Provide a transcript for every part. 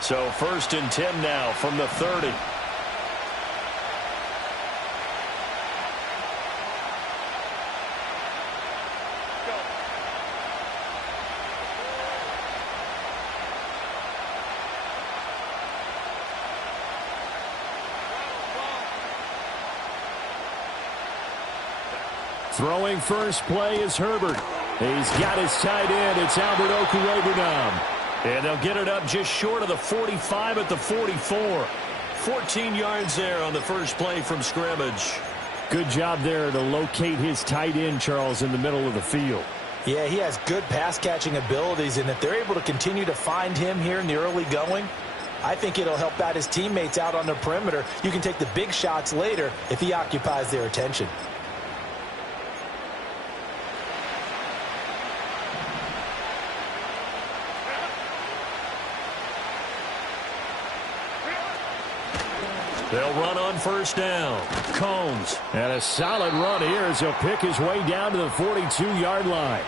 So 1st and 10 now from the 30. Throwing first play is Herbert. He's got his tight end. It's Albert Okwuegbunam. And they'll get it up just short of the 45 at the 44. 14 yards there on the first play from scrimmage. Good job there to locate his tight end, Charles, in the middle of the field. Yeah, he has good pass-catching abilities, and if they're able to continue to find him here in the early going, I think it'll help out his teammates out on the perimeter. You can take the big shots later if he occupies their attention. They'll run on first down. Combs. And a solid run here as he'll pick his way down to the 42-yard line.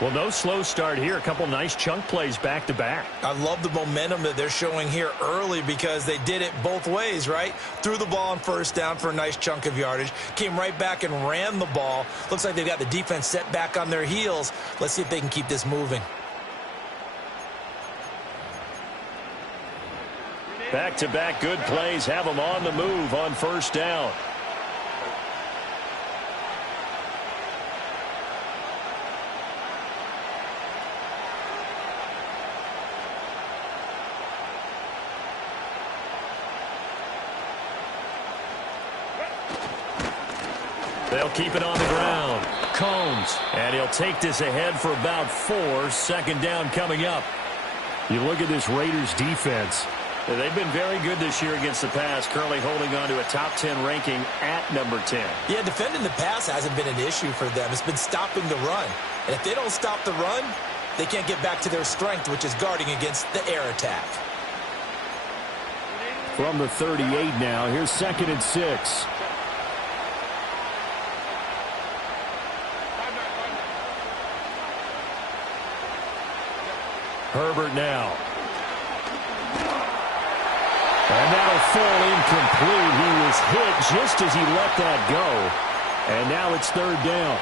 Well, no slow start here. A couple nice chunk plays back-to-back. I love the momentum that they're showing here early because they did it both ways, right? Threw the ball on first down for a nice chunk of yardage. Came right back and ran the ball. Looks like they've got the defense set back on their heels. Let's see if they can keep this moving. Back-to-back good plays have them on the move on first down. They'll keep it on the ground. Combs. And he'll take this ahead for about 4. 2nd down coming up. You look at this Raiders defense. They've been very good this year against the pass, currently holding on to a top 10 ranking at number 10. Yeah, defending the pass hasn't been an issue for them. It's been stopping the run. And if they don't stop the run, they can't get back to their strength, which is guarding against the air attack. From the 38 now, here's 2nd and 6. Herbert now. And that'll fall incomplete. He was hit just as he let that go. And now it's 3rd down.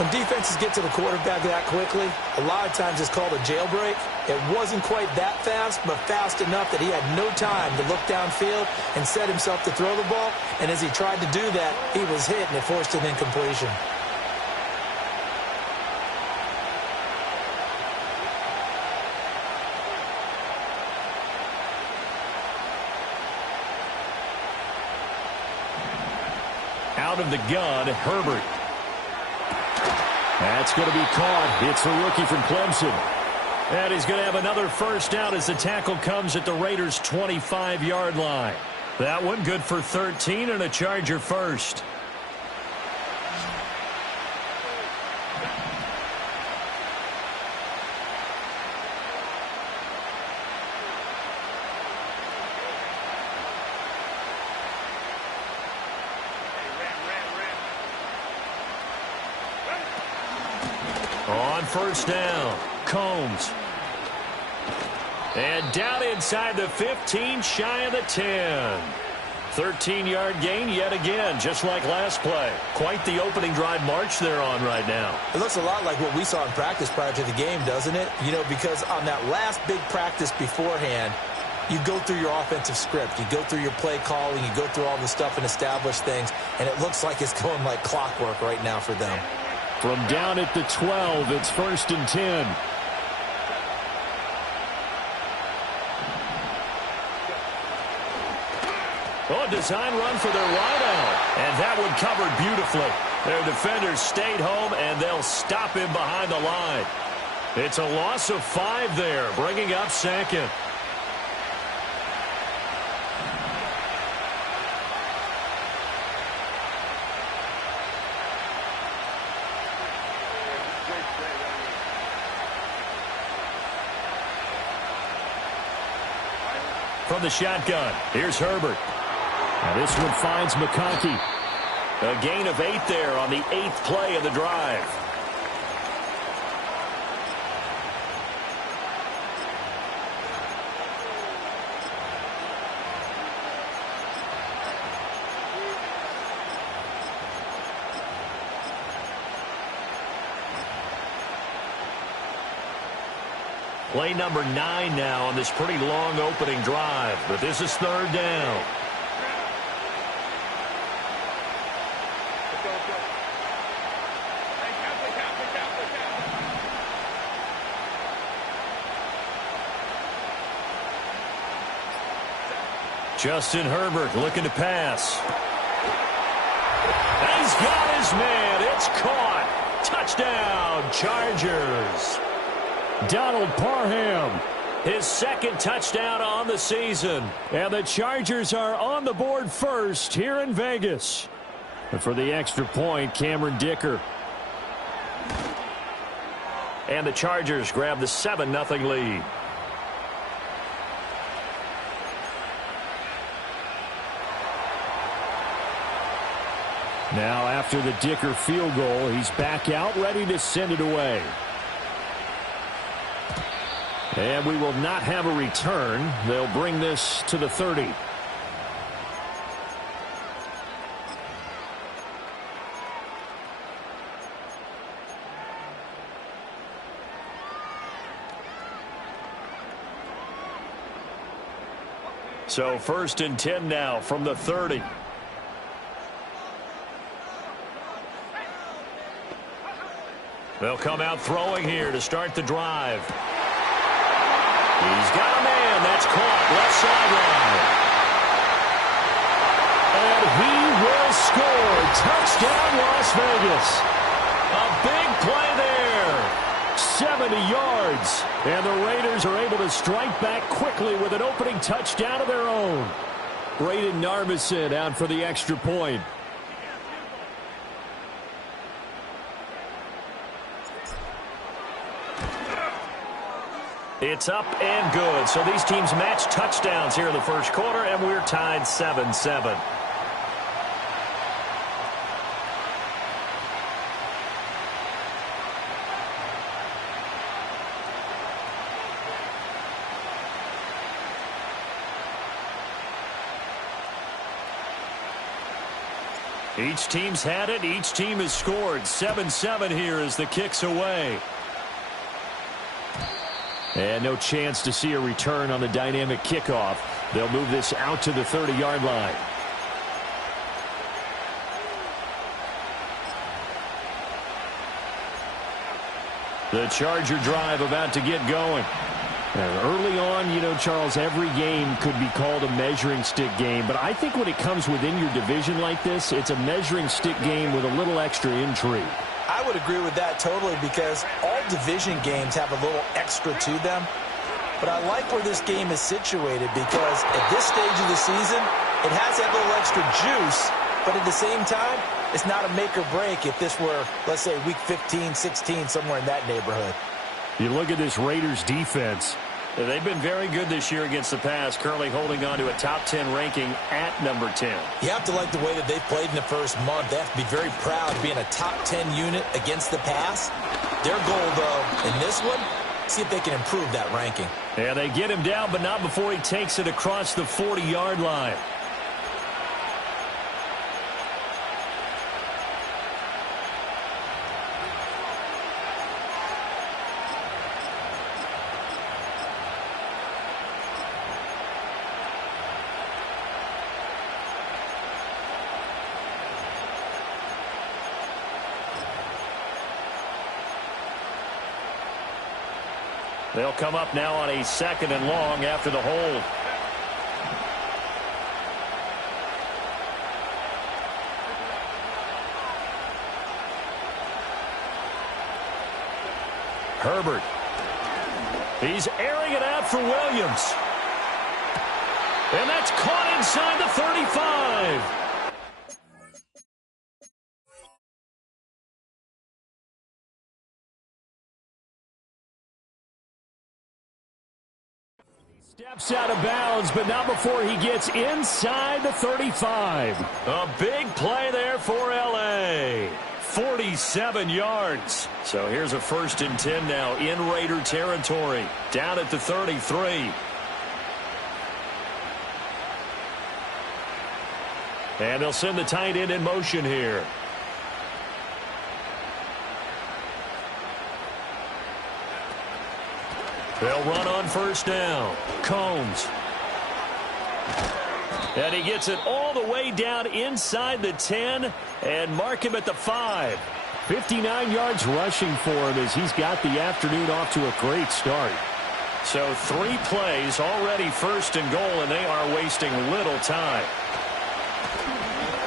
When defenses get to the quarterback that quickly, a lot of times it's called a jailbreak. It wasn't quite that fast, but fast enough that he had no time to look downfield and set himself to throw the ball. And as he tried to do that, he was hit, and it forced an incompletion. Out of the gun, Herbert. That's going to be caught. It's the rookie from Clemson. And he's going to have another first down as the tackle comes at the Raiders' 25-yard line. That one good for 13 and a Charger first. On first down, Combs. And down inside the 15, shy of the 10. 13-yard gain yet again, just like last play. Quite the opening drive march they're on right now. It looks a lot like what we saw in practice prior to the game, doesn't it? You know, because on that last big practice beforehand, you go through your offensive script. You go through your play calling. You go through all the stuff and establish things. And it looks like it's going like clockwork right now for them. From down at the 12, it's 1st and 10. Oh, design run for their wideout. And that one covered beautifully. Their defenders stayed home, and they'll stop him behind the line. It's a loss of 5 there, bringing up 2nd. From the shotgun, here's Herbert. Now this one finds McConkey. A gain of 8 there on the 8th play of the drive. Play number 9 now on this pretty long opening drive, but this is third down. Justin Herbert looking to pass. And he's got his man. It's caught. Touchdown, Chargers. Donald Parham. His second touchdown on the season. And the Chargers are on the board first here in Vegas. And for the extra point, Cameron Dicker. And the Chargers grab the 7-0 lead. Now after the Dicker field goal, he's back out ready to send it away. And we will not have a return. They'll bring this to the 30. So 1st and 10 now from the 30. They'll come out throwing here to start the drive. He's got a man. That's caught. Left sideline. And he will score. Touchdown, Las Vegas. A big play there. 70 yards. And the Raiders are able to strike back quickly with an opening touchdown of their own. Braden Narvison out for the extra point. It's up and good. So these teams match touchdowns here in the first quarter, and we're tied 7-7. Each team's had it. Each team has scored. 7-7 here as the kick's away. And no chance to see a return on the dynamic kickoff. They'll move this out to the 30-yard line. The Charger drive about to get going. And early on, you know, Charles, every game could be called a measuring stick game. But I think when it comes within your division like this, it's a measuring stick game with a little extra intrigue. I would agree with that totally because all division games have a little extra to them. But I like where this game is situated because at this stage of the season, it has that little extra juice. But at the same time, it's not a make or break if this were, let's say, week 15, 16, somewhere in that neighborhood. You look at this Raiders defense. They've been very good this year against the pass, currently holding on to a top 10 ranking at number 10. You have to like the way that they've played in the first month. They have to be very proud of being a top 10 unit against the pass. Their goal, though, in this one, see if they can improve that ranking. Yeah, they get him down, but not before he takes it across the 40-yard line. They'll come up now on a 2nd and long after the hold. Herbert. He's airing it out for Williams. And that's caught inside the 35. Steps out of bounds, but not before he gets inside the 35. A big play there for L.A. 47 yards. So here's a 1st and 10 now in Raider territory. Down at the 33. And they'll send the tight end in motion here. They'll run on first down. Combs. And he gets it all the way down inside the 10 and mark him at the 5. 59 yards rushing for him as he's got the afternoon off to a great start. So 3 plays already first and goal, and they are wasting little time.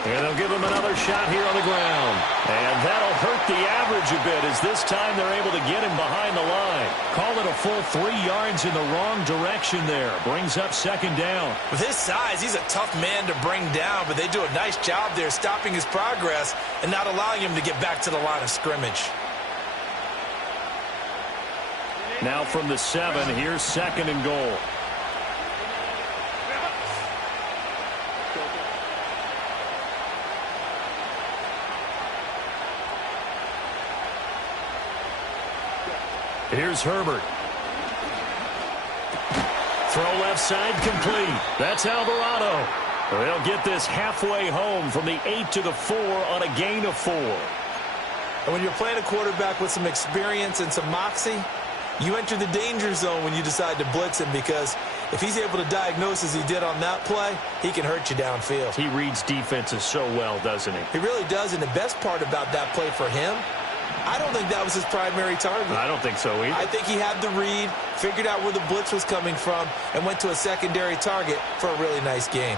And they'll give him another shot here on the ground. And that'll hurt the average a bit as this time they're able to get him behind the line. Call it a full 3 yards in the wrong direction there. Brings up second down. With his size, he's a tough man to bring down, but they do a nice job there stopping his progress and not allowing him to get back to the line of scrimmage. Now from the 7, here's second and goal. Here's Herbert. Throw left side complete. That's Alvarado. They'll get this halfway home from the 8 to the 4 on a gain of 4. And when you're playing a quarterback with some experience and some moxie, you enter the danger zone when you decide to blitz him, because if he's able to diagnose as he did on that play, he can hurt you downfield. He reads defenses so well, doesn't he? He really does, and the best part about that play for him, I don't think that was his primary target. I don't think so either. I think he had the read, figured out where the blitz was coming from, and went to a secondary target for a really nice game.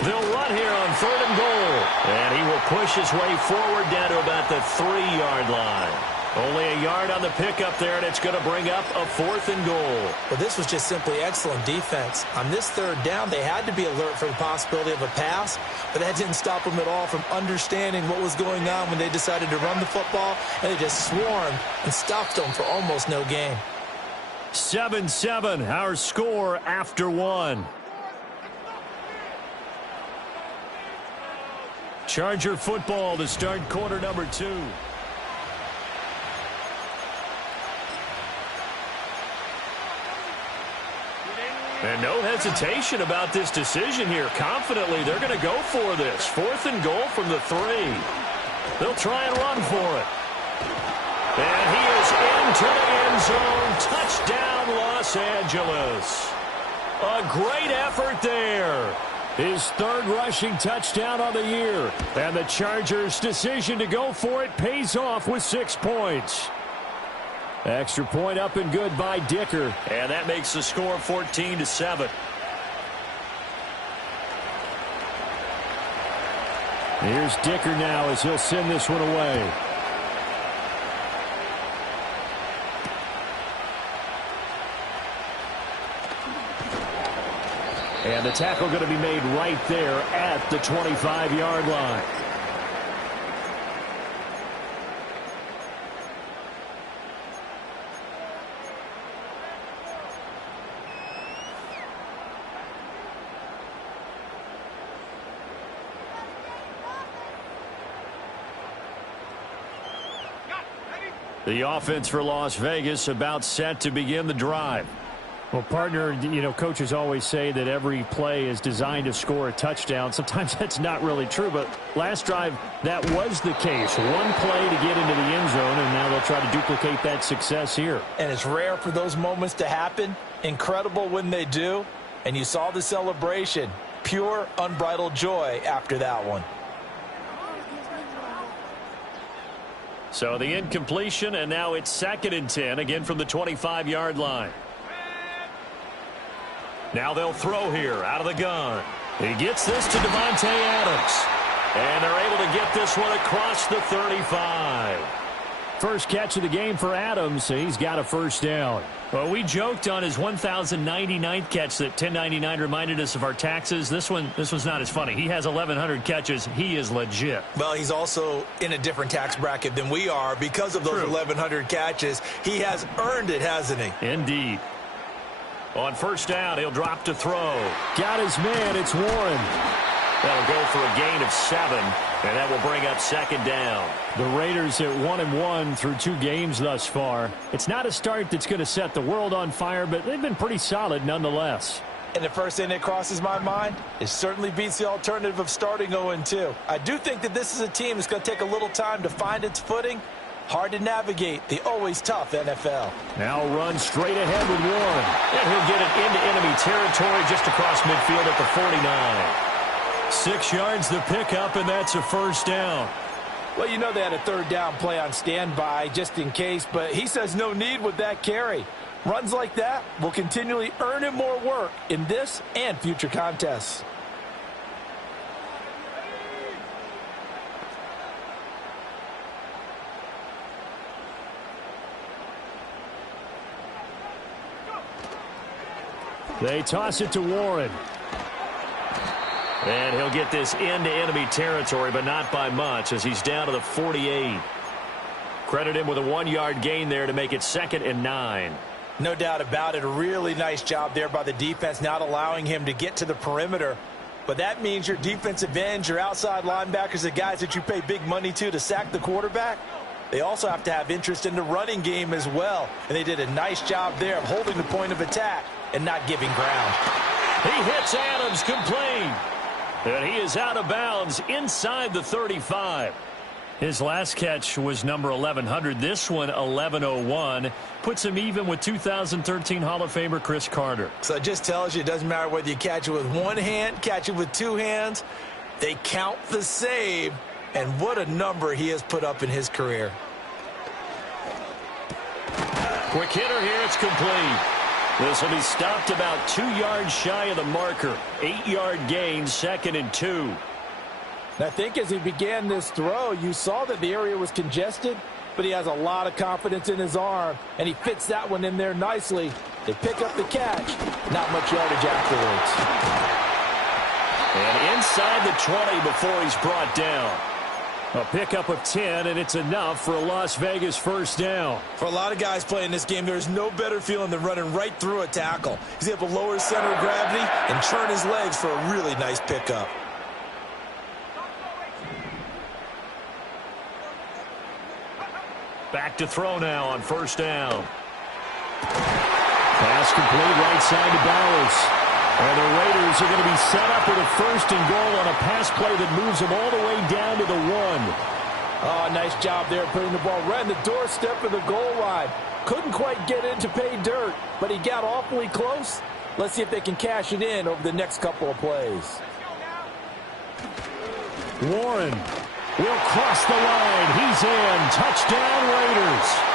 They'll run here on third and goal. And he will push his way forward down to about the 3-yard line. Only a yard on the pickup there, and it's going to bring up a 4th and goal. Well, this was just simply excellent defense. On this third down, they had to be alert for the possibility of a pass, but that didn't stop them at all from understanding what was going on when they decided to run the football, and they just swarmed and stopped them for almost no gain. 7-7, our score after 1. Charger football to start quarter number 2. And no hesitation about this decision here. Confidently, they're going to go for this. 4th and goal from the 3. They'll try and run for it. And he is into the end zone. Touchdown, Los Angeles. A great effort there. His 3rd rushing touchdown on the year. And the Chargers' decision to go for it pays off with 6 points. Extra point up and good by Dicker. And that makes the score 14-7. Here's Dicker now as he'll send this one away. And the tackle going to be made right there at the 25-yard line. The offense for Las Vegas about set to begin the drive. Well, partner, you know, coaches always say that every play is designed to score a touchdown. Sometimes that's not really true, but last drive, that was the case. One play to get into the end zone, and now they'll try to duplicate that success here. And it's rare for those moments to happen. Incredible when they do. And you saw the celebration. Pure, unbridled joy after that one. So the incompletion, and now it's 2nd and 10, again from the 25-yard line. Now they'll throw here out of the gun. He gets this to Devontae Adams. And they're able to get this one across the 35. First catch of the game for Adams. He's got a first down. Well, we joked on his 1,099th catch that 1099 reminded us of our taxes. This one's not as funny. He has 1,100 catches. He is legit. Well, he's also in a different tax bracket than we are because of those 1,100 catches. He has earned it, hasn't he? Indeed. On first down, he'll drop to throw. Got his man. It's Warren. That'll go for a gain of 7, and that will bring up 2nd down. The Raiders at 1-1 through 2 games thus far. It's not a start that's going to set the world on fire, but they've been pretty solid nonetheless. And the first thing that crosses my mind, it certainly beats the alternative of starting 0-2. I do think that this is a team that's going to take a little time to find its footing, Hard to navigate the always tough NFL. Now run straight ahead with Warren. And he'll get it into enemy territory just across midfield at the 49. 6 yards the pickup, and that's a first down. Well, you know they had a third down play on standby just in case, but he says no need with that carry. Runs like that will continually earn him more work in this and future contests. They toss it to Warren. And he'll get this into enemy territory, but not by much as he's down to the 48. Credit him with a 1-yard gain there to make it 2nd and 9. No doubt about it. A really nice job there by the defense, not allowing him to get to the perimeter. But that means your defensive ends, your outside linebackers, the guys that you pay big money to sack the quarterback, they also have to have interest in the running game as well. And they did a nice job there of holding the point of attack and not giving ground. He hits Adams complete. And he is out of bounds inside the 35. His last catch was number 1100. This one, 1101. Puts him even with 2013 Hall of Famer Chris Carter. So it just tells you it doesn't matter whether you catch it with one hand, catch it with two hands. They count the save. And what a number he has put up in his career. Quick hitter here. It's complete. This will be stopped about 2 yards shy of the marker. 8-yard gain, 2nd and 2. And I think as he began this throw, you saw that the area was congested, but he has a lot of confidence in his arm, and he fits that one in there nicely. They pick up the catch, not much yardage afterwards. And inside the 20 before he's brought down. A pickup of 10, and it's enough for a Las Vegas first down. For a lot of guys playing this game, there's no better feeling than running right through a tackle. He's able to lower his center of gravity and churn his legs for a really nice pickup. Back to throw now on first down. Pass complete right side to Bowers. And the Raiders are going to be set up with a 1st and goal on a pass play that moves them all the way down to the 1. Oh, nice job there putting the ball right on the doorstep of the goal line. Couldn't quite get in to pay dirt, but he got awfully close. Let's see if they can cash it in over the next couple of plays. Warren will cross the line. He's in. Touchdown, Raiders.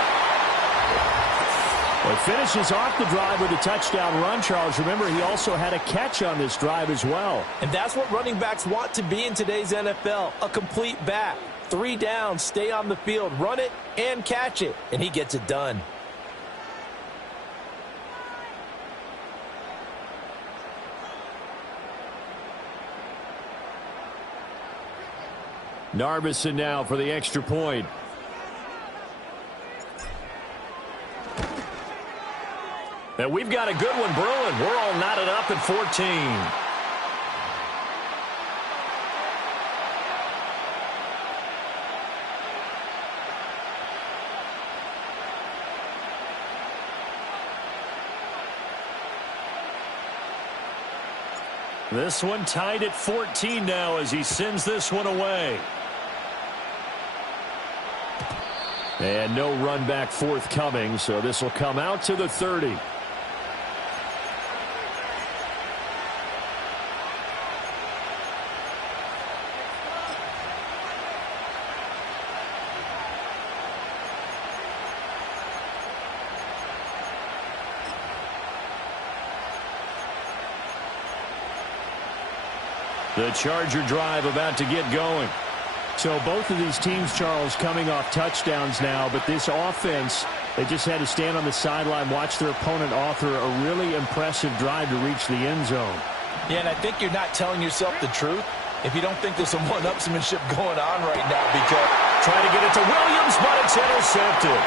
Well, he finishes off the drive with a touchdown run, Charles. Remember, he also had a catch on this drive as well. And that's what running backs want to be in today's NFL, a complete back. 3 downs, stay on the field, run it, and catch it. And he gets it done. Narbison now for the extra point. And we've got a good one brewing. We're all knotted up at 14. This one tied at 14 now as he sends this one away. And no run back forthcoming, so this will come out to the 30. The Charger drive about to get going. So both of these teams, Charles, coming off touchdowns now, but this offense, they just had to stand on the sideline, watch their opponent author a really impressive drive to reach the end zone. Yeah, and I think you're not telling yourself the truth if you don't think there's some one-upsmanship going on right now, because trying to get it to Williams, but it's intercepted.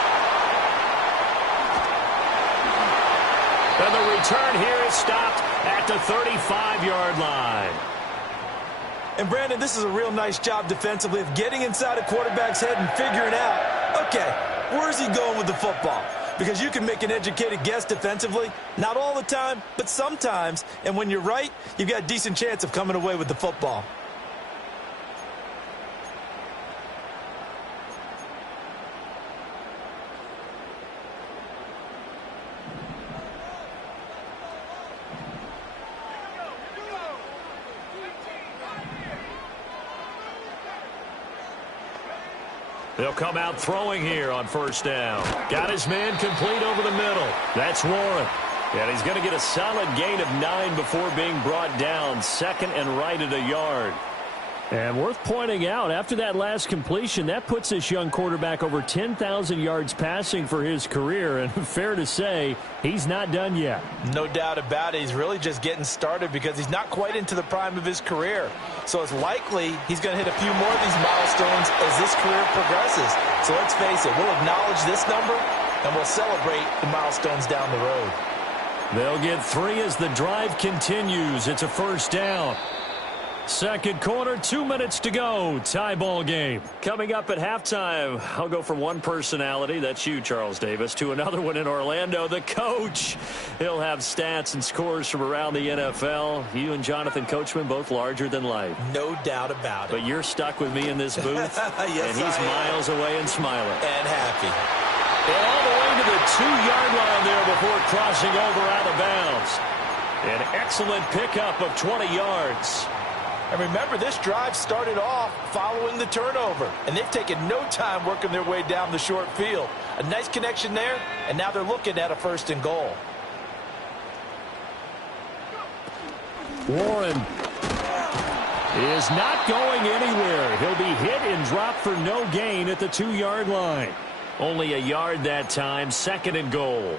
And the return here is stopped at the 35-yard line. And, Brandon, this is a real nice job defensively of getting inside a quarterback's head and figuring out, okay, where's he going with the football? Because you can make an educated guess defensively, not all the time, but sometimes. And when you're right, you've got a decent chance of coming away with the football. They'll come out throwing here on first down. Got his man complete over the middle. That's Warren. And he's going to get a solid gain of 9 before being brought down. Second and right at a yard. And worth pointing out, after that last completion, that puts this young quarterback over 10,000 yards passing for his career. And fair to say, he's not done yet. No doubt about it. He's really just getting started because he's not quite into the prime of his career. So it's likely he's going to hit a few more of these milestones as this career progresses. So let's face it, we'll acknowledge this number and we'll celebrate the milestones down the road. They'll get 3 as the drive continues. It's a first down. Second quarter, 2 minutes to go. Tie ball game. Coming up at halftime, I'll go from one personality, that's you, Charles Davis, to another one in Orlando, the coach. He'll have stats and scores from around the NFL. You and Jonathan Coachman, both larger than life. No doubt about it. But you're stuck with me in this booth. Yes, and he's miles away and smiling. And happy. And all the way to the 2-yard line there before crossing over out of bounds. An excellent pickup of 20 yards. And remember, this drive started off following the turnover. And they've taken no time working their way down the short field. A nice connection there, and now they're looking at a first and goal. Warren is not going anywhere. He'll be hit and dropped for no gain at the 2-yard line. Only a yard that time, second and goal.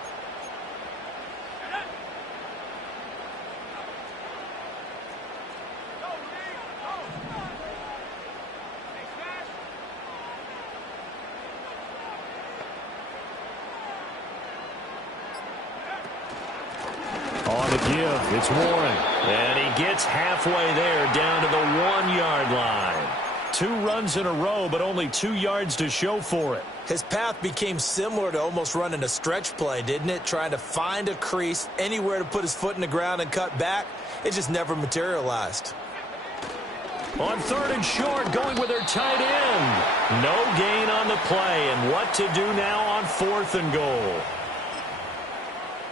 On the give, it's Warren. And he gets halfway there, down to the 1-yard line. 2 runs in a row, but only 2 yards to show for it. His path became similar to almost running a stretch play, didn't it? Trying to find a crease, anywhere to put his foot in the ground and cut back. It just never materialized. On third and short, going with their tight end. No gain on the play, and what to do now on fourth and goal.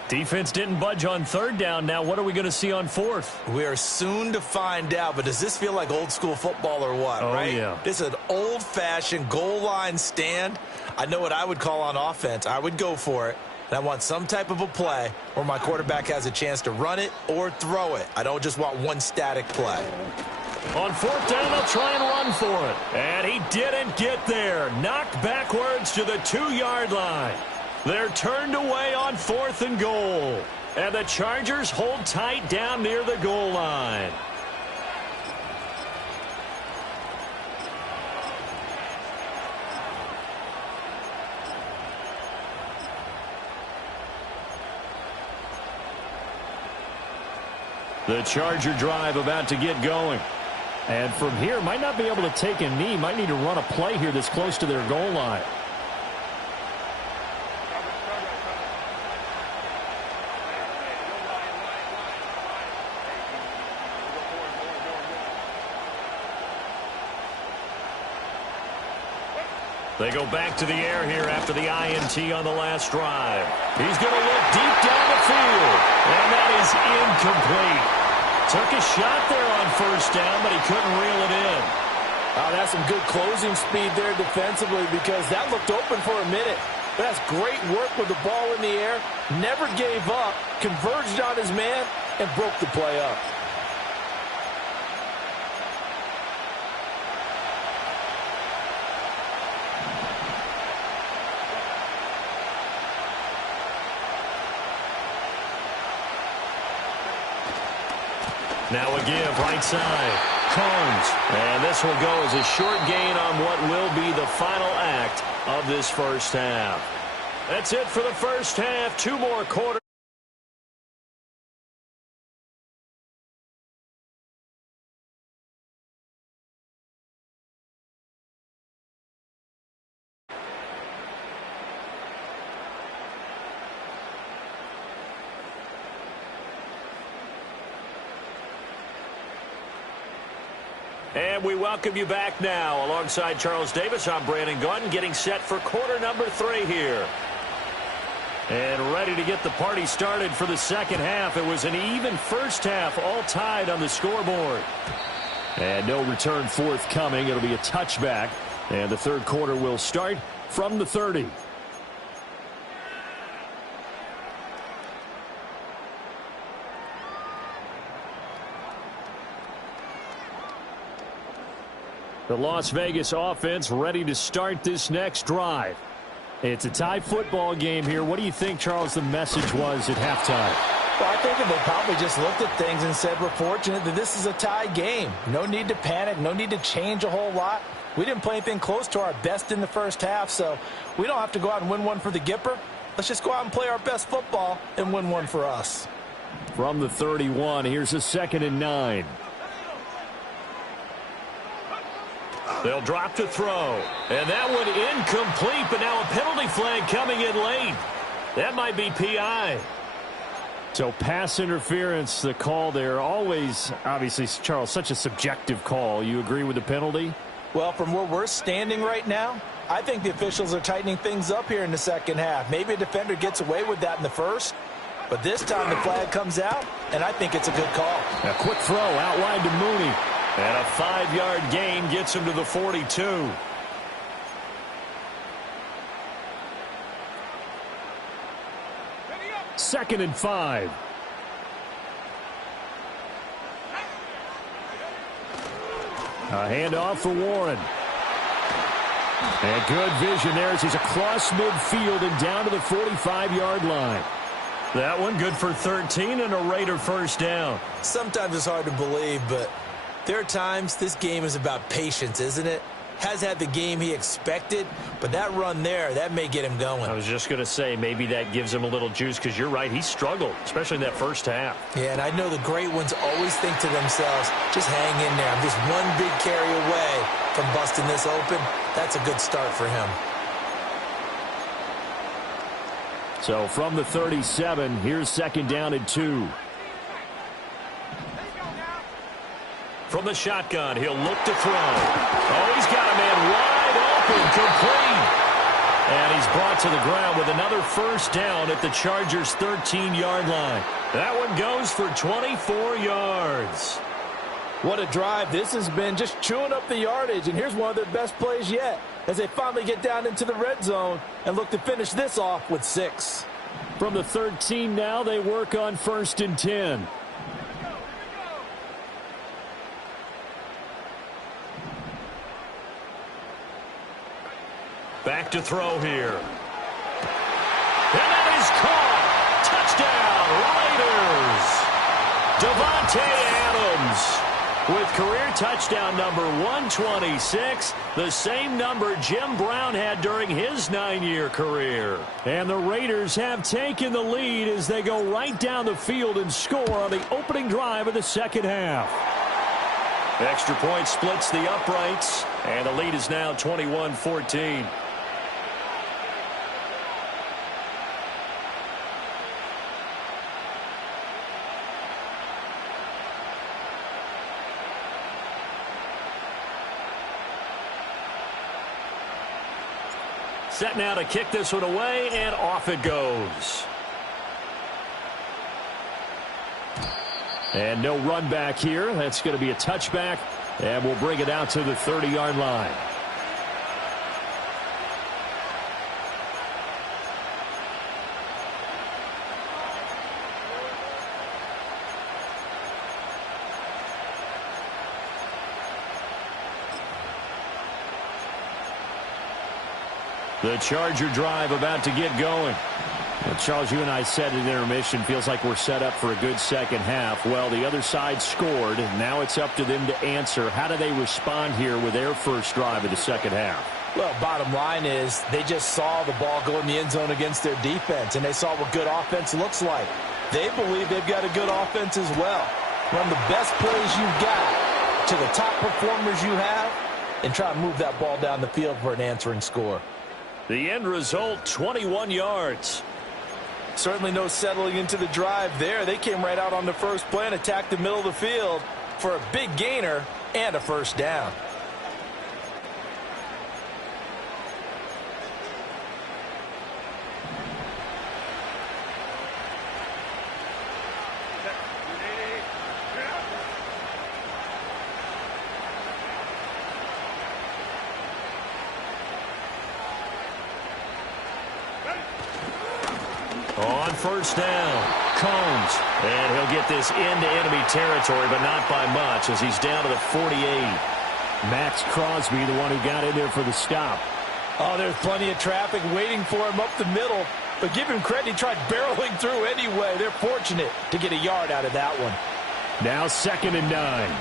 Defense didn't budge on third down. Now what are we going to see on fourth? We are soon to find out, but does this feel like old school football or what, right? Yeah. This is an old-fashioned goal line stand. I know what I would call on offense. I would go for it. And I want some type of a play where my quarterback has a chance to run it or throw it. I don't just want one static play. On fourth down, they'll try and run for it. And he didn't get there. Knocked backwards to the 2-yard line. They're turned away on fourth and goal. And the Chargers hold tight down near the goal line. The Charger drive about to get going. And from here, might not be able to take a knee. Might need to run a play here this close to their goal line. They go back to the air here after the INT on the last drive. He's going to look deep down the field. And that is incomplete. Took a shot there on first down, but he couldn't reel it in. That's some good closing speed there defensively because that looked open for a minute. But that's great work with the ball in the air. Never gave up, converged on his man, and broke the play up. Now a give, right side. Combs. And this will go as a short gain on what will be the final act of this first half. That's it for the first half. 2 more quarters. And we welcome you back now. Alongside Charles Davis, I'm Brandon Gunn, getting set for quarter number 3 here. And ready to get the party started for the second half. It was an even first half, all tied on the scoreboard. And no return forthcoming. It'll be a touchback. And the third quarter will start from the 30. The Las Vegas offense ready to start this next drive. It's a tie football game here. What do you think, Charles, the message was at halftime? Well, I think they probably just looked at things and said, we're fortunate that this is a tie game. No need to panic. No need to change a whole lot. We didn't play anything close to our best in the first half, so we don't have to go out and win one for the Gipper. Let's just go out and play our best football and win one for us. From the 31, here's a 2nd and 9. They'll drop to throw. And that one incomplete, but now a penalty flag coming in late. That might be PI. So pass interference, the call there. Always, obviously, Charles, such a subjective call. You agree with the penalty? Well, from where we're standing right now, I think the officials are tightening things up here in the second half. Maybe a defender gets away with that in the first, but this time the flag comes out, and I think it's a good call. A quick throw out wide to Mooney. And a 5-yard gain gets him to the 42. Second and 5. A handoff for Warren. And good vision there as he's across midfield and down to the 45-yard line. That one good for 13 and a Raider first down. Sometimes it's hard to believe, but there are times this game is about patience, isn't it? Has had the game he expected, but that run there, that may get him going. I was just going to say, maybe that gives him a little juice because you're right, he struggled, especially in that first half. Yeah, and I know the great ones always think to themselves, just hang in there. I'm just one big carry away from busting this open. That's a good start for him. So from the 37, here's 2nd down and 2. From the shotgun, he'll look to throw. Oh, he's got a man wide open, complete. And he's brought to the ground with another first down at the Chargers' 13-yard line. That one goes for 24 yards. What a drive. This has been just chewing up the yardage, and here's one of their best plays yet as they finally get down into the red zone and look to finish this off with 6. From the 13 now, they work on 1st and 10. Back to throw here. And that is caught. Touchdown, Raiders. Davante Adams with career touchdown number 126, the same number Jim Brown had during his 9-year career. And the Raiders have taken the lead as they go right down the field and score on the opening drive of the second half. Extra point splits the uprights, and the lead is now 21-14. Set now to kick this one away, and off it goes. And no run back here. That's going to be a touchback, and we'll bring it out to the 30-yard line. The Charger drive about to get going. Well, Charles, you and I said at intermission, feels like we're set up for a good second half. Well, the other side scored. Now it's up to them to answer. How do they respond here with their first drive of the second half? Well, bottom line is they just saw the ball go in the end zone against their defense, and they saw what good offense looks like. They believe they've got a good offense as well. Run the best plays you've got to the top performers you have and try to move that ball down the field for an answering score. The end result, 21 yards. Certainly no settling into the drive there. They came right out on the first play and attacked the middle of the field for a big gainer and a first down. On first down, Combs. And he'll get this into enemy territory, but not by much as he's down to the 48. Max Crosby, the one who got in there for the stop. Oh, there's plenty of traffic waiting for him up the middle. But give him credit, he tried barreling through anyway. They're fortunate to get a yard out of that one. Now 2nd and 9.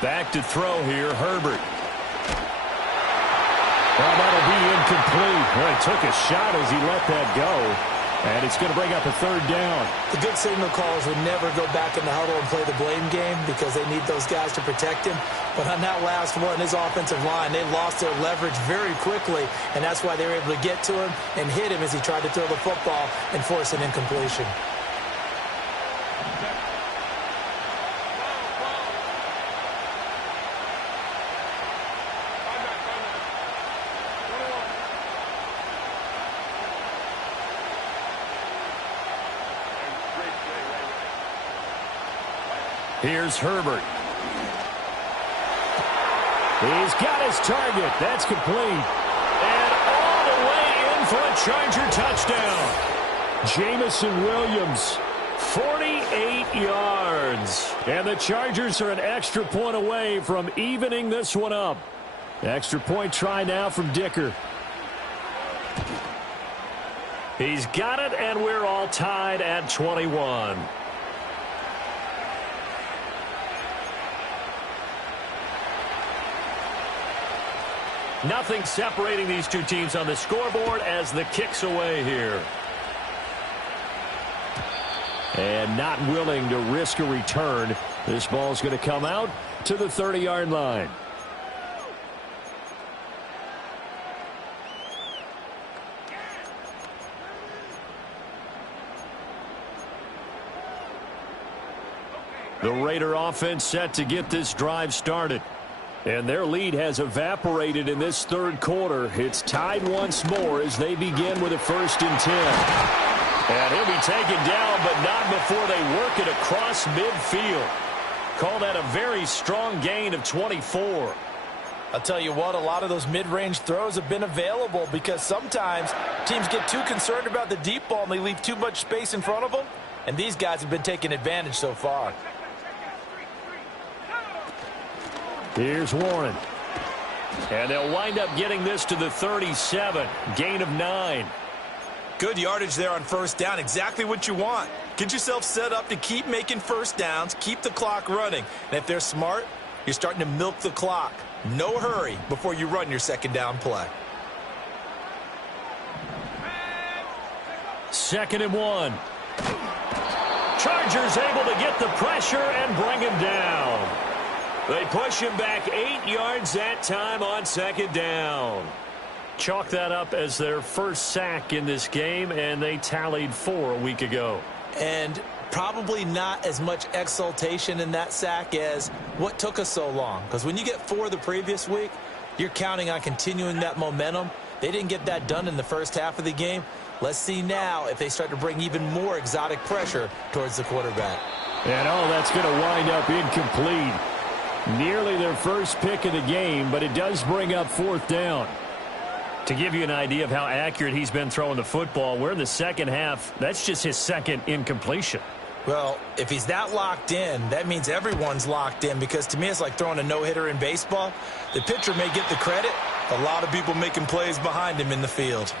Back to throw here, Herbert. Well, that'll be incomplete. Well, he took a shot as he let that go. And it's going to bring up a 3rd down. The good signal callers would never go back in the huddle and play the blame game because they need those guys to protect him. But on that last one, his offensive line, they lost their leverage very quickly, and that's why they were able to get to him and hit him as he tried to throw the football and force an incompletion. Here's Herbert. He's got his target. That's complete. And all the way in for a Charger touchdown. Jamison Williams. 48 yards. And the Chargers are an extra point away from evening this one up. Extra point try now from Dicker. He's got it, and we're all tied at 21. Nothing separating these two teams on the scoreboard as the kick's away here. And not willing to risk a return. This ball's going to come out to the 30-yard line. The Raider offense set to get this drive started. And their lead has evaporated in this 3rd quarter. It's tied once more as they begin with a 1st and 10. And he'll be taken down, but not before they work it across midfield. Call that a very strong gain of 24. I'll tell you what, a lot of those mid-range throws have been available because sometimes teams get too concerned about the deep ball and they leave too much space in front of them. And these guys have been taking advantage so far. Here's Warren. And they'll wind up getting this to the 37. Gain of 9. Good yardage there on first down. Exactly what you want. Get yourself set up to keep making first downs, keep the clock running. And if they're smart, you're starting to milk the clock. No hurry before you run your 2nd down play. 2nd and 1. Chargers able to get the pressure and bring him down. They push him back 8 yards that time on 2nd down. Chalk that up as their first sack in this game, and they tallied 4 a week ago. And probably not as much exultation in that sack as what took us so long. Because when you get 4 the previous week, you're counting on continuing that momentum. They didn't get that done in the first half of the game. Let's see now if they start to bring even more exotic pressure towards the quarterback. And that's going to wind up incomplete. Nearly their first pick of the game, but it does bring up 4th down. To give you an idea of how accurate he's been throwing the football, we're in the second half. That's just his 2nd incompletion. Well, if he's that locked in, that means everyone's locked in because to me it's like throwing a no-hitter in baseball. The pitcher may get the credit. A lot of people making plays behind him in the field.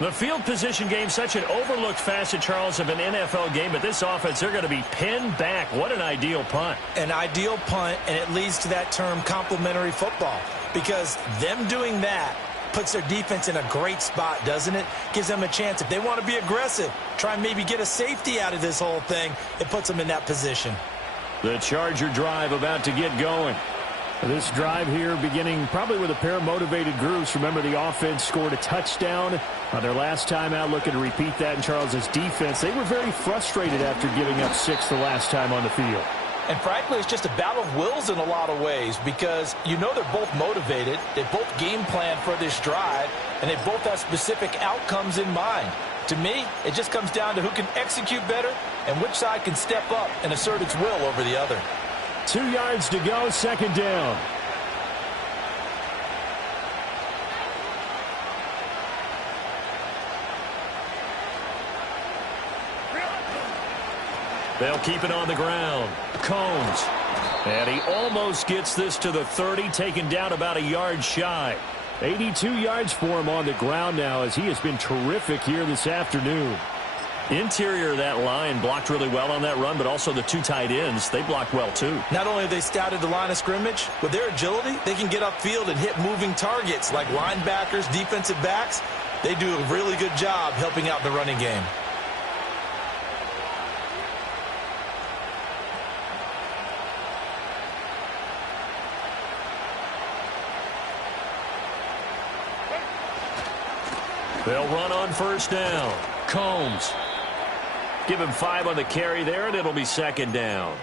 The field position game, such an overlooked facet, Charles, of an NFL game, but this offense, they're going to be pinned back. What an ideal punt. An ideal punt, and it leads to that term complementary football because them doing that puts their defense in a great spot, doesn't it? Gives them a chance. If they want to be aggressive, try and maybe get a safety out of this whole thing, it puts them in that position. The Charger drive about to get going. This drive here beginning probably with a pair of motivated groups. Remember, the offense scored a touchdown on their last time out, looking to repeat that in Charles's defense. They were very frustrated after giving up 6 the last time on the field. And frankly, it's just a battle of wills in a lot of ways because you know they're both motivated. They both game plan for this drive, and they both have specific outcomes in mind. To me, it just comes down to who can execute better and which side can step up and assert its will over the other. 2 yards to go, second down. They'll keep it on the ground. Combs. And he almost gets this to the 30, taken down about a yard shy. 82 yards for him on the ground now as he has been terrific here this afternoon. Interior of that line blocked really well on that run, but also the 2 tight ends, they blocked well too. Not only have they scouted the line of scrimmage, with their agility, they can get upfield and hit moving targets like linebackers, defensive backs. They do a really good job helping out the running game. They'll run on first down. Combs. Give him 5 on the carry there, and it'll be second down.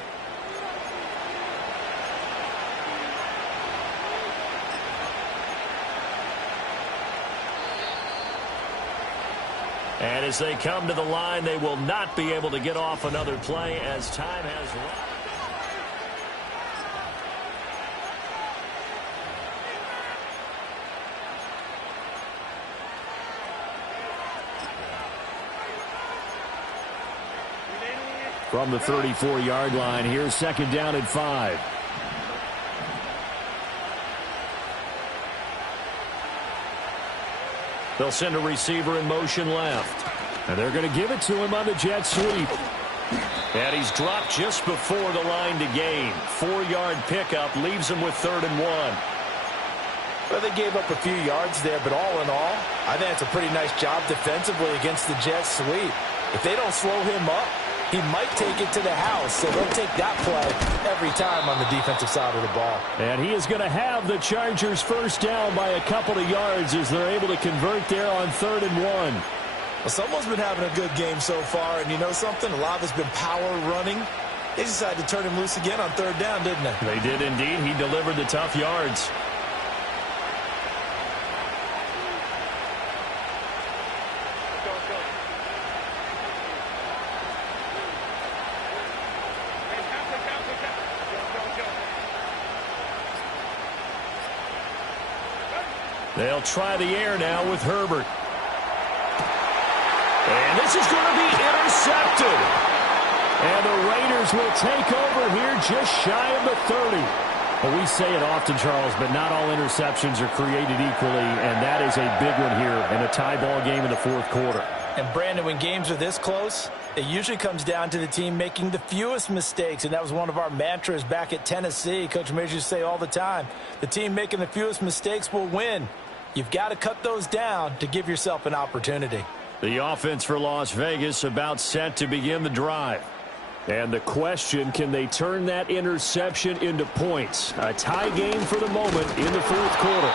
And as they come to the line, they will not be able to get off another play as time has run. From the 34-yard line, here's second down and 5. They'll send a receiver in motion left. And they're going to give it to him on the jet sweep. And he's dropped just before the line to gain. 4-yard pickup leaves him with 3rd and 1. Well, they gave up a few yards there, but all in all, I think it's a pretty nice job defensively against the jet sweep. If they don't slow him up, he might take it to the house, so they'll take that play every time on the defensive side of the ball. And he is going to have the Chargers first down by a couple of yards as they're able to convert there on 3rd and 1. Well, someone's been having a good game so far, and you know something? A lot of it's been power running. They decided to turn him loose again on 3rd down, didn't they? They did indeed. He delivered the tough yards. They'll try the air now with Herbert. And this is going to be intercepted. And the Raiders will take over here just shy of the 30. Well, we say it often, Charles, but not all interceptions are created equally, and that is a big one here in a tie ball game in the 4th quarter. And, Brandon, when games are this close, it usually comes down to the team making the fewest mistakes, and that was one of our mantras back at Tennessee. Coach Mears used to say all the time, the team making the fewest mistakes will win. You've got to cut those down to give yourself an opportunity. The offense for Las Vegas about set to begin the drive. And the question, can they turn that interception into points? A tie game for the moment in the 4th quarter.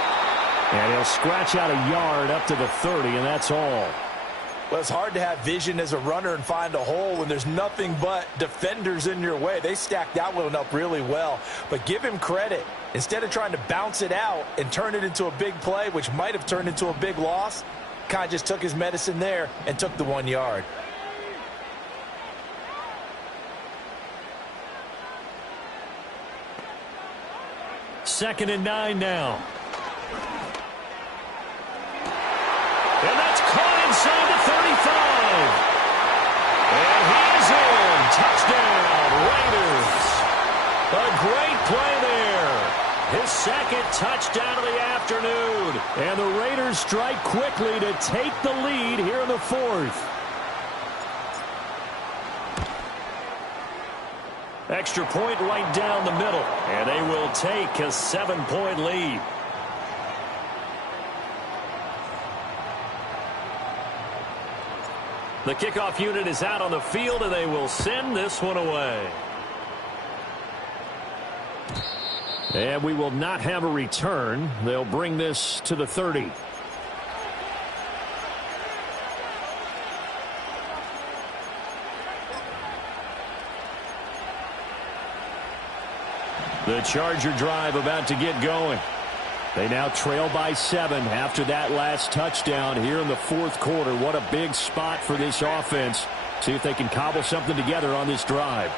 And he'll scratch out a yard up to the 30, and that's all. Well, it's hard to have vision as a runner and find a hole when there's nothing but defenders in your way. They stacked that one up really well. But give him credit. Instead of trying to bounce it out and turn it into a big play, which might have turned into a big loss, kind of just took his medicine there and took the 1 yard. Second and 9 now. And that's caught inside the 35. And he's in. Touchdown, Raiders. A great play there. His 2nd touchdown of the afternoon. And the Raiders strike quickly to take the lead here in the 4th. Extra point right down the middle. And they will take a 7-point lead. The kickoff unit is out on the field, and they will send this one away. And we will not have a return. They'll bring this to the 30. The Charger drive about to get going. They now trail by 7 after that last touchdown here in the fourth quarter. What a big spot for this offense. See if they can cobble something together on this drive.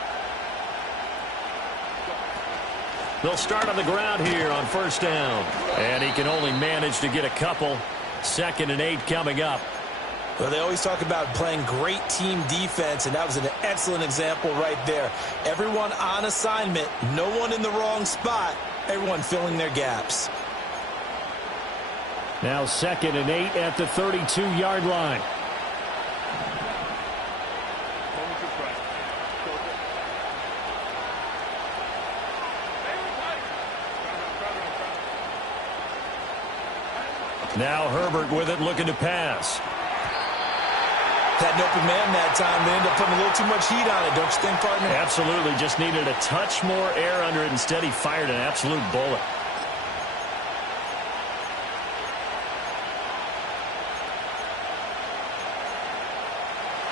They'll start on the ground here on first down. And he can only manage to get a couple. 2nd and 8 coming up. Well, they always talk about playing great team defense, and that was an excellent example right there. Everyone on assignment, no one in the wrong spot, everyone filling their gaps. Now 2nd and 8 at the 32-yard line. Now Herbert with it, looking to pass. Had an open man that time. They ended up putting a little too much heat on it, don't you think, partner? Absolutely. Just needed a touch more air under it. Instead, he fired an absolute bullet.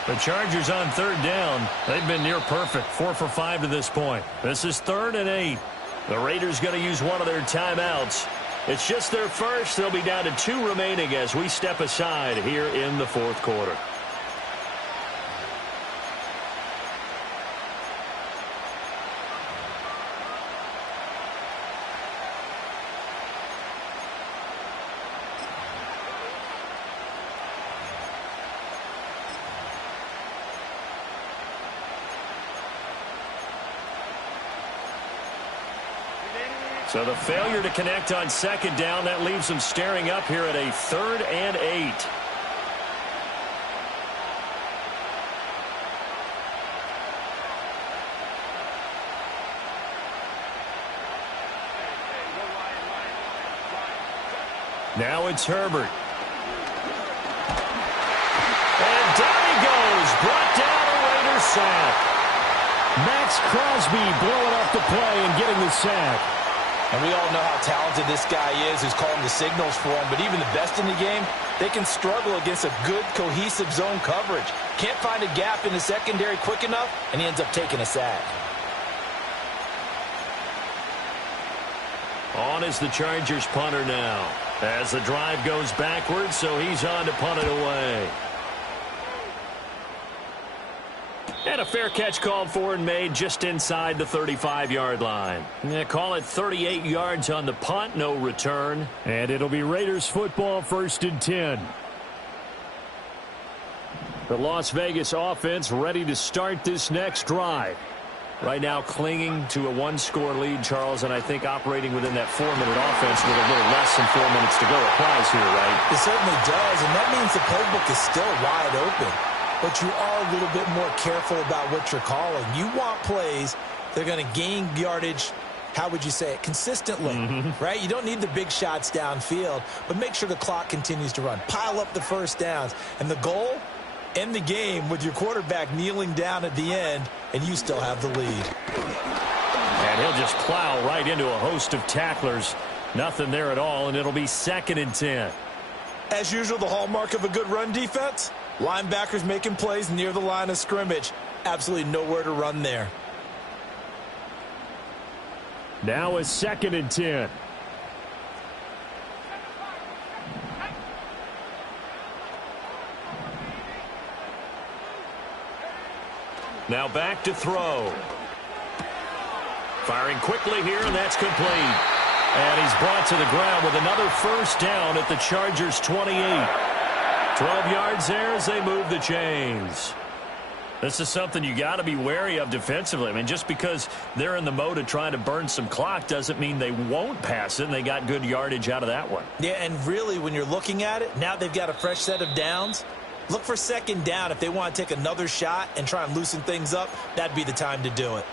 The Chargers on 3rd down. They've been near perfect. 4 for 5 to this point. This is 3rd and 8. The Raiders going to use one of their timeouts. It's just their first. They'll be down to 2 remaining as we step aside here in the fourth quarter. So the failure to connect on 2nd down, that leaves them staring up here at a 3rd and 8. Now it's Herbert. And down he goes. Brought down a Raiders sack. Max Crosby blowing up the play and getting the sack. And we all know how talented this guy is who's calling the signals for him. But even the best in the game, they can struggle against a good, cohesive zone coverage. Can't find a gap in the secondary quick enough, and he ends up taking a sack. On is the Chargers punter now. As the drive goes backwards, so he's on to punt it away. And a fair catch called for and made just inside the 35-yard line. Yeah, call it 38 yards on the punt, no return. And it'll be Raiders football, 1st and 10. The Las Vegas offense ready to start this next drive. Right now clinging to a 1-score lead, Charles, and I think operating within that 4-minute offense with a little less than 4 minutes to go applies here, right? It certainly does, and that means the playbook is still wide open. But you are a little bit more careful about what you're calling. You want plays that are going to gain yardage, how would you say it, consistently, right? You don't need the big shots downfield, but make sure the clock continues to run. Pile up the first downs. And the goal, end the game with your quarterback kneeling down at the end, and you still have the lead. And he'll just plow right into a host of tacklers. Nothing there at all, and it'll be 2nd and 10. As usual, the hallmark of a good run defense, linebackers making plays near the line of scrimmage. Absolutely nowhere to run there. Now is 2nd and 10. Now back to throw. Firing quickly here, and that's complete. And he's brought to the ground with another first down at the Chargers' 28. 12 yards there as they move the chains. This is something you got to be wary of defensively. I mean, just because they're in the mode of trying to burn some clock doesn't mean they won't pass it, and they got good yardage out of that one. Yeah, and really, when you're looking at it, now they've got a fresh set of downs. Look for 2nd down. If they want to take another shot and try and loosen things up, that'd be the time to do it.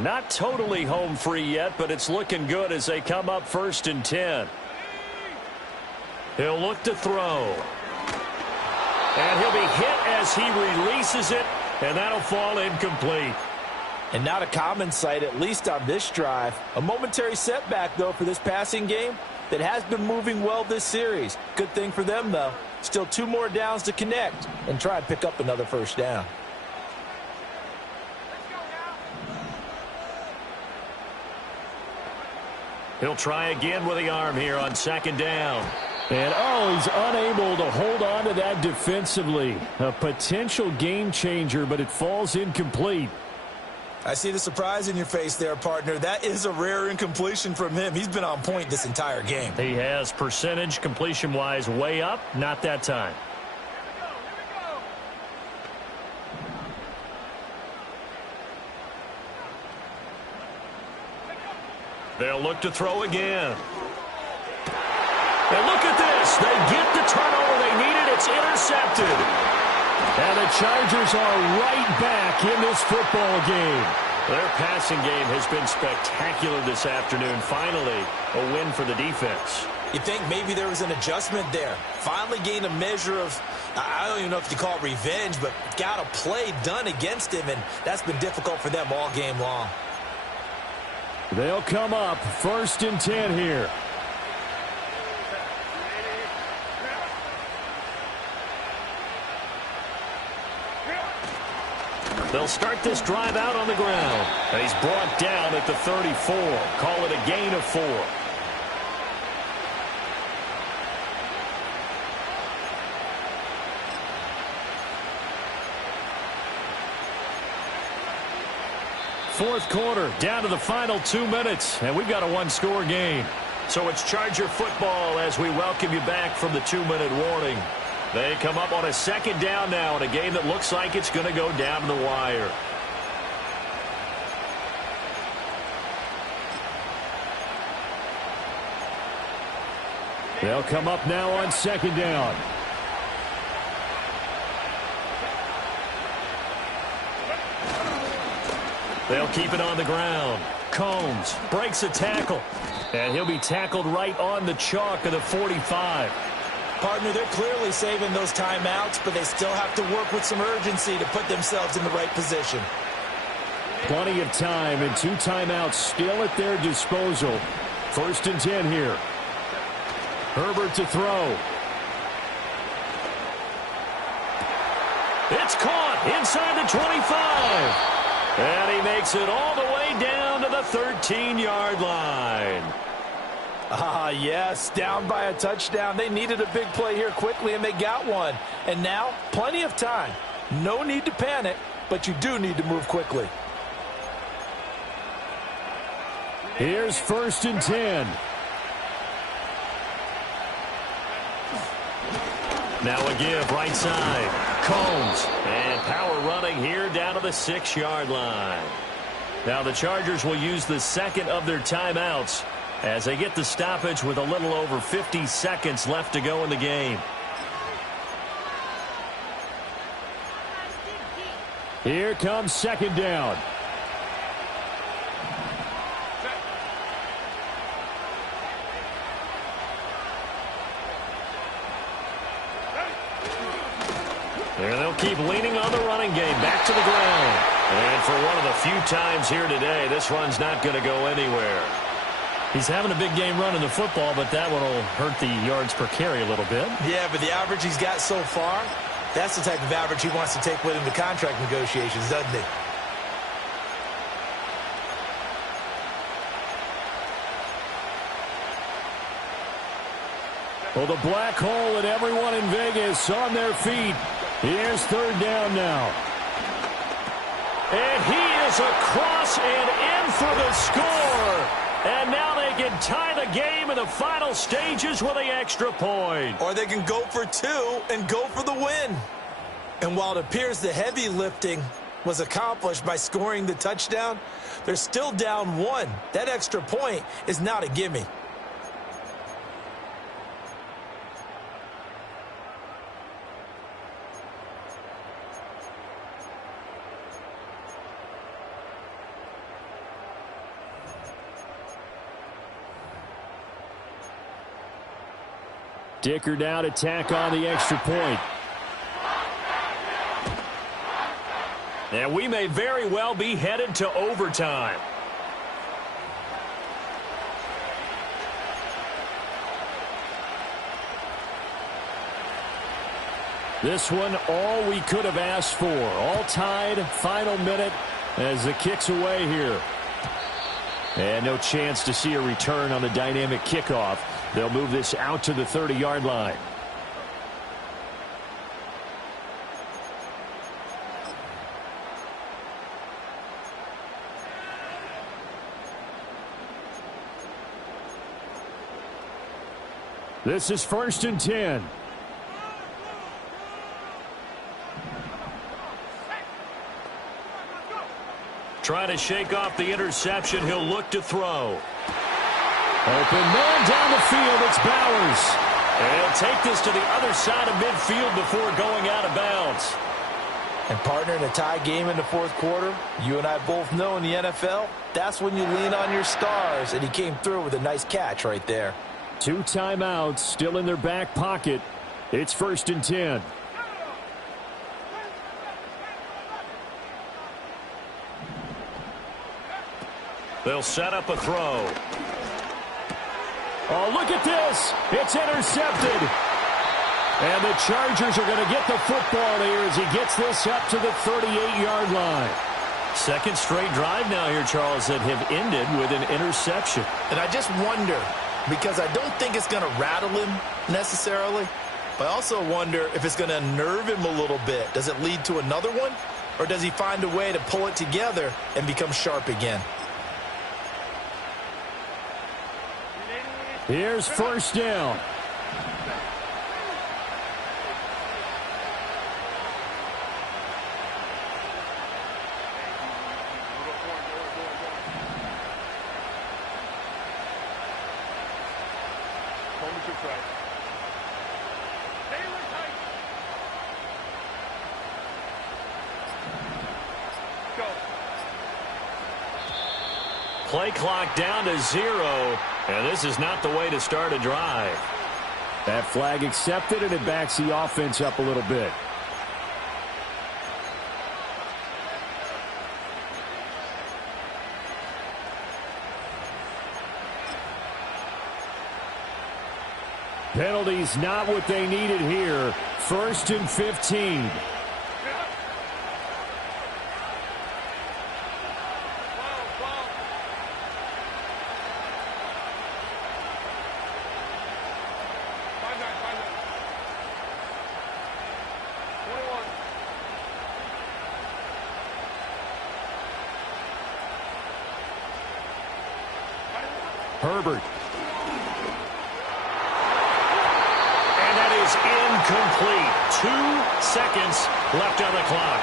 Not totally home free yet, but it's looking good as they come up 1st and 10. He'll look to throw. And he'll be hit as he releases it, and that'll fall incomplete. And not a common sight, at least on this drive. A momentary setback, though, for this passing game that has been moving well this series. Good thing for them, though. Still 2 more downs to connect and try and pick up another first down. He'll try again with the arm here on second down. And, he's unable to hold on to that defensively. A potential game changer, but it falls incomplete. I see the surprise in your face there, partner. That is a rare incompletion from him. He's been on point this entire game. He has percentage completion-wise way up. Not that time. They'll look to throw again. And look at this. They get the turnover they needed. It's intercepted. And the Chargers are right back in this football game. Their passing game has been spectacular this afternoon. Finally, a win for the defense. You think maybe there was an adjustment there. Finally gained a measure of, I don't even know if you call it revenge, but got a play done against him, and that's been difficult for them all game long. They'll come up 1st and 10 here. They'll start this drive out on the ground. And he's brought down at the 34. Call it a gain of 4. Fourth quarter, down to the final 2 minutes, and we've got a one-score game. So it's Charger football as we welcome you back from the 2-minute warning. They come up on a second down now in a game that looks like it's going to go down to the wire. They'll come up now on second down. They'll keep it on the ground. Combs breaks a tackle, and he'll be tackled right on the chalk of the 45. Partner, they're clearly saving those timeouts, but they still have to work with some urgency to put themselves in the right position. Plenty of time and 2 timeouts still at their disposal. 1st and 10 here. Herbert to throw. It's caught inside the 25. And he makes it all the way down to the 13-yard line. Yes, down by a touchdown. They needed a big play here quickly, and they got one. And now, plenty of time. No need to panic, but you do need to move quickly. Here's 1st and 10. Now a give right side. Combs. And power running here down to the 6-yard line. Now the Chargers will use the second of their timeouts as they get the stoppage with a little over 50 seconds left to go in the game. Here comes second down. And they'll keep leaning on the running game. Back to the ground. And for one of the few times here today, this run's not going to go anywhere. He's having a big game running the football, but that one will hurt the yards per carry a little bit. Yeah, but the average he's got so far, that's the type of average he wants to take with him to contract negotiations, doesn't he? Well, the black hole and everyone in Vegas on their feet. Here's 3rd down now. And he is across and in for the score. And now they can tie the game in the final stages with the extra point. Or they can go for 2 and go for the win. And while it appears the heavy lifting was accomplished by scoring the touchdown, they're still down 1. That extra point is not a gimme. Dicker now to tack on the extra point. And we may very well be headed to overtime. This one, all we could have asked for. All tied, final minute as the kick's away here. And no chance to see a return on the dynamic kickoff. They'll move this out to the 30-yard line. This is 1st and 10. Trying to shake off the interception. He'll look to throw. Open man down the field. It's Bowers. And he'll take this to the other side of midfield before going out of bounds. And partner, in a tie game in the fourth quarter, you and I both know in the NFL, that's when you lean on your stars. And he came through with a nice catch right there. 2 timeouts still in their back pocket. It's 1st and 10. They'll set up a throw. Oh, look at this. It's intercepted. And the Chargers are going to get the football here as he gets this up to the 38-yard line. Second straight drive now here, Charles, that have ended with an interception. And I just wonder, because I don't think it's going to rattle him necessarily, but I also wonder if it's going to unnerve him a little bit. Does it lead to another one? Or does he find a way to pull it together and become sharp again? Here's 1st down. Play clock down to 0, and this is not the way to start a drive. That flag accepted, and it backs the offense up a little bit. Penalties not what they needed here. 1st and 15. Herbert. And that is incomplete. 2 seconds left on the clock.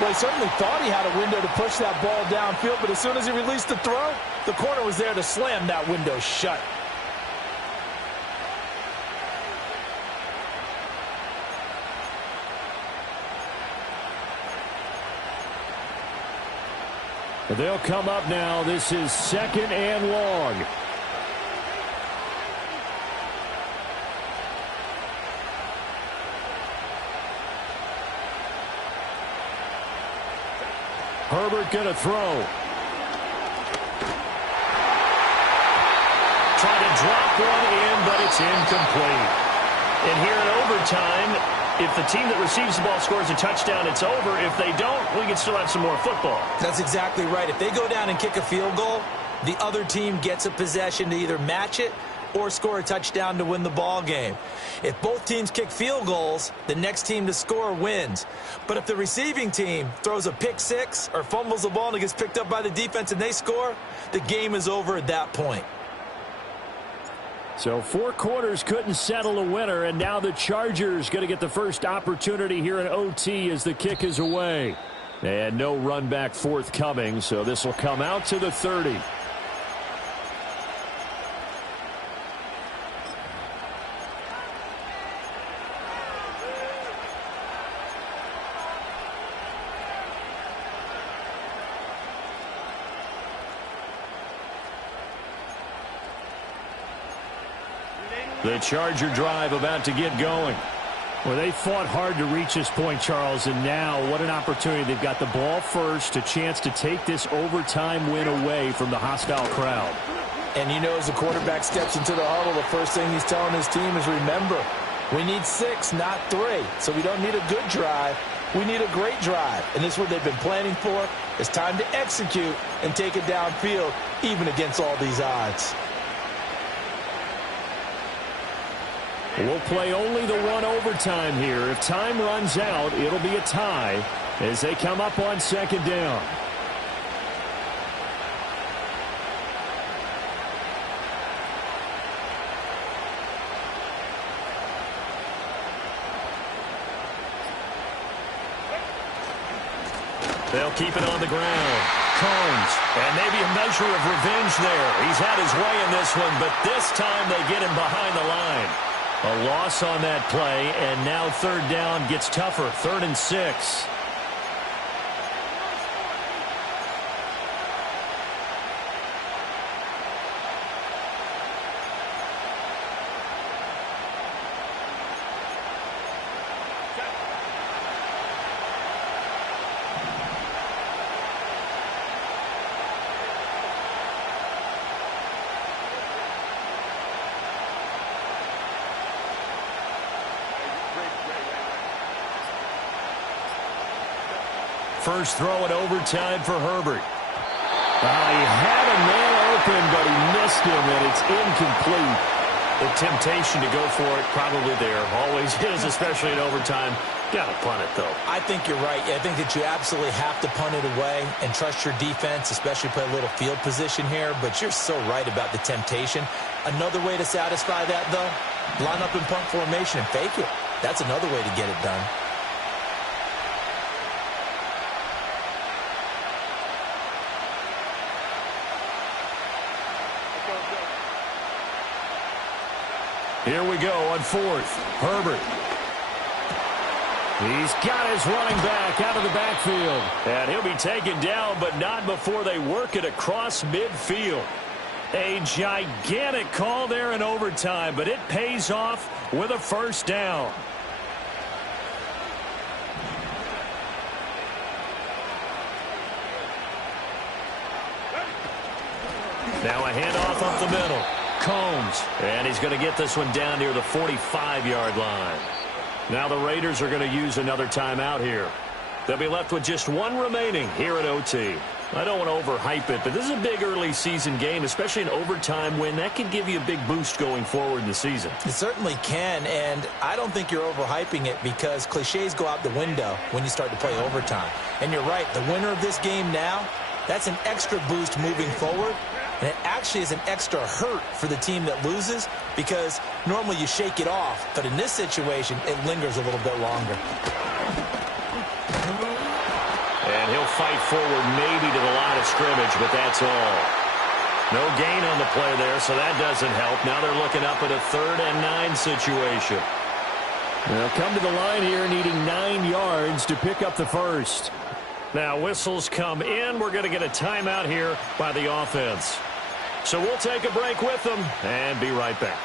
Well, he certainly thought he had a window to push that ball downfield, but as soon as he released the throw, the corner was there to slam that window shut. They'll come up now. This is 2nd and long. Herbert going to throw. Trying to drop one in, but it's incomplete. And here in overtime, if the team that receives the ball scores a touchdown, it's over. If they don't, we can still have some more football. That's exactly right. If they go down and kick a field goal, the other team gets a possession to either match it or score a touchdown to win the ball game. If both teams kick field goals, the next team to score wins. But if the receiving team throws a pick six or fumbles the ball and it gets picked up by the defense and they score, the game is over at that point. So 4 quarters couldn't settle a winner, and now the Chargers going to get the first opportunity here in OT as the kick is away. And no run back forthcoming, so this will come out to the 30. The Charger drive about to get going. Well, they fought hard to reach this point, Charles, and now what an opportunity. They've got the ball first, a chance to take this overtime win away from the hostile crowd. And you know, as the quarterback steps into the huddle, the first thing he's telling his team is, remember, we need 6, not 3. So we don't need a good drive. We need a great drive, and this is what they've been planning for. It's time to execute and take it downfield, even against all these odds. We'll play only the one overtime here. If time runs out, it'll be a tie as they come up on second down. They'll keep it on the ground. Combs, and maybe a measure of revenge there. He's had his way in this one, but this time they get him behind the line. A loss on that play, and now third down gets tougher. 3rd and 6. First throw in overtime for Herbert. He had a man open, but he missed him, and it's incomplete. The temptation to go for it probably there. Always is, especially in overtime. Got to punt it, though. I think you're right. I think that you absolutely have to punt it away and trust your defense, especially play a little field position here. But you're so right about the temptation. Another way to satisfy that, though, line up in punt formation and fake it. That's another way to get it done. Here we go on 4th. Herbert. He's got his running back out of the backfield. And he'll be taken down, but not before they work it across midfield. A gigantic call there in overtime, but it pays off with a first down. Now a handoff up the middle. Combs, and he's going to get this one down near the 45-yard line. Now the Raiders are going to use another timeout here. They'll be left with just one remaining here at OT. I don't want to overhype it, but this is a big early season game, especially an overtime win. That could give you a big boost going forward in the season. It certainly can, and I don't think you're overhyping it because cliches go out the window when you start to play overtime. And you're right, the winner of this game now, that's an extra boost moving forward. And it actually is an extra hurt for the team that loses because normally you shake it off. But in this situation, it lingers a little bit longer. And he'll fight forward maybe to the line of scrimmage, but that's all. No gain on the play there, so that doesn't help. Now they're looking up at a 3rd and 9 situation. They'll come to the line here needing 9 yards to pick up the first. Now whistles come in. We're going to get a timeout here by the offense. So we'll take a break with them and be right back.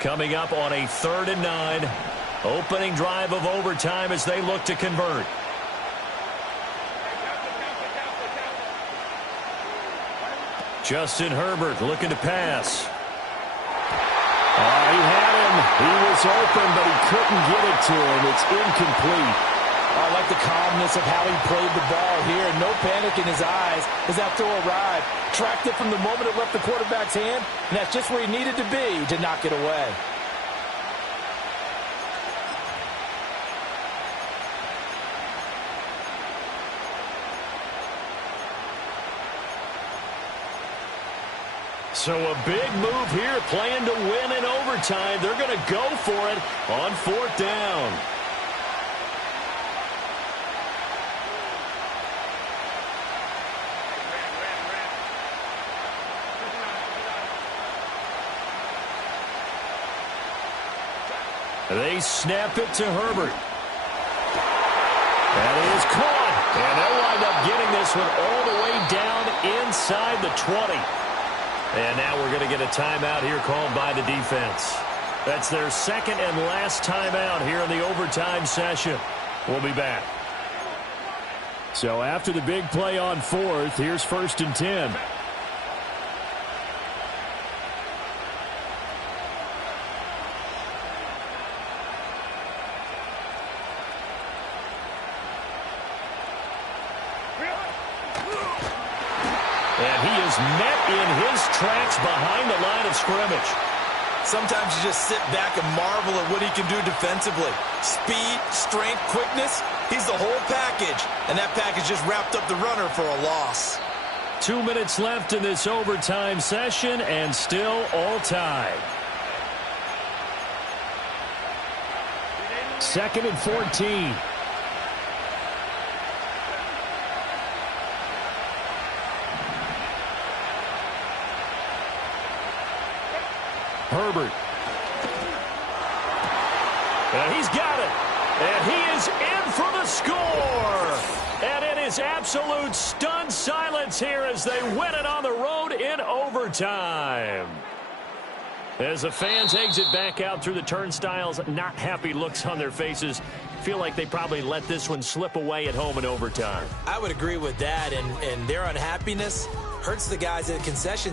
Coming up on a 3rd and 9. Opening drive of overtime as they look to convert. Justin Herbert looking to pass. He had him. He was open, but he couldn't get it to him. It's incomplete. I like the calmness of how he played the ball here. No panic in his eyes as that throw arrived. Tracked it from the moment it left the quarterback's hand, and that's just where he needed to be to knock it away. So a big move here, playing to win in overtime. They're going to go for it on 4th down. They snap it to Herbert. That is caught. And they'll wind up getting this one all the way down inside the 20. And now we're going to get a timeout here called by the defense. That's their second and last timeout here in the overtime session. We'll be back. So after the big play on 4th, here's 1st and 10. And he is met in his tracks behind the line of scrimmage. Sometimes you just sit back and marvel at what he can do defensively. Speed, strength, quickness, he's the whole package. And that package just wrapped up the runner for a loss. 2 minutes left in this overtime session and still all tied. 2nd and 14. Herbert. And he's got it. And he is in for the score. And it is absolute stunned silence here as they win it on the road in overtime. As the fans exit back out through the turnstiles, not happy looks on their faces. Feel like they probably let this one slip away at home in overtime. I would agree with that, and their unhappiness hurts the guys at the concession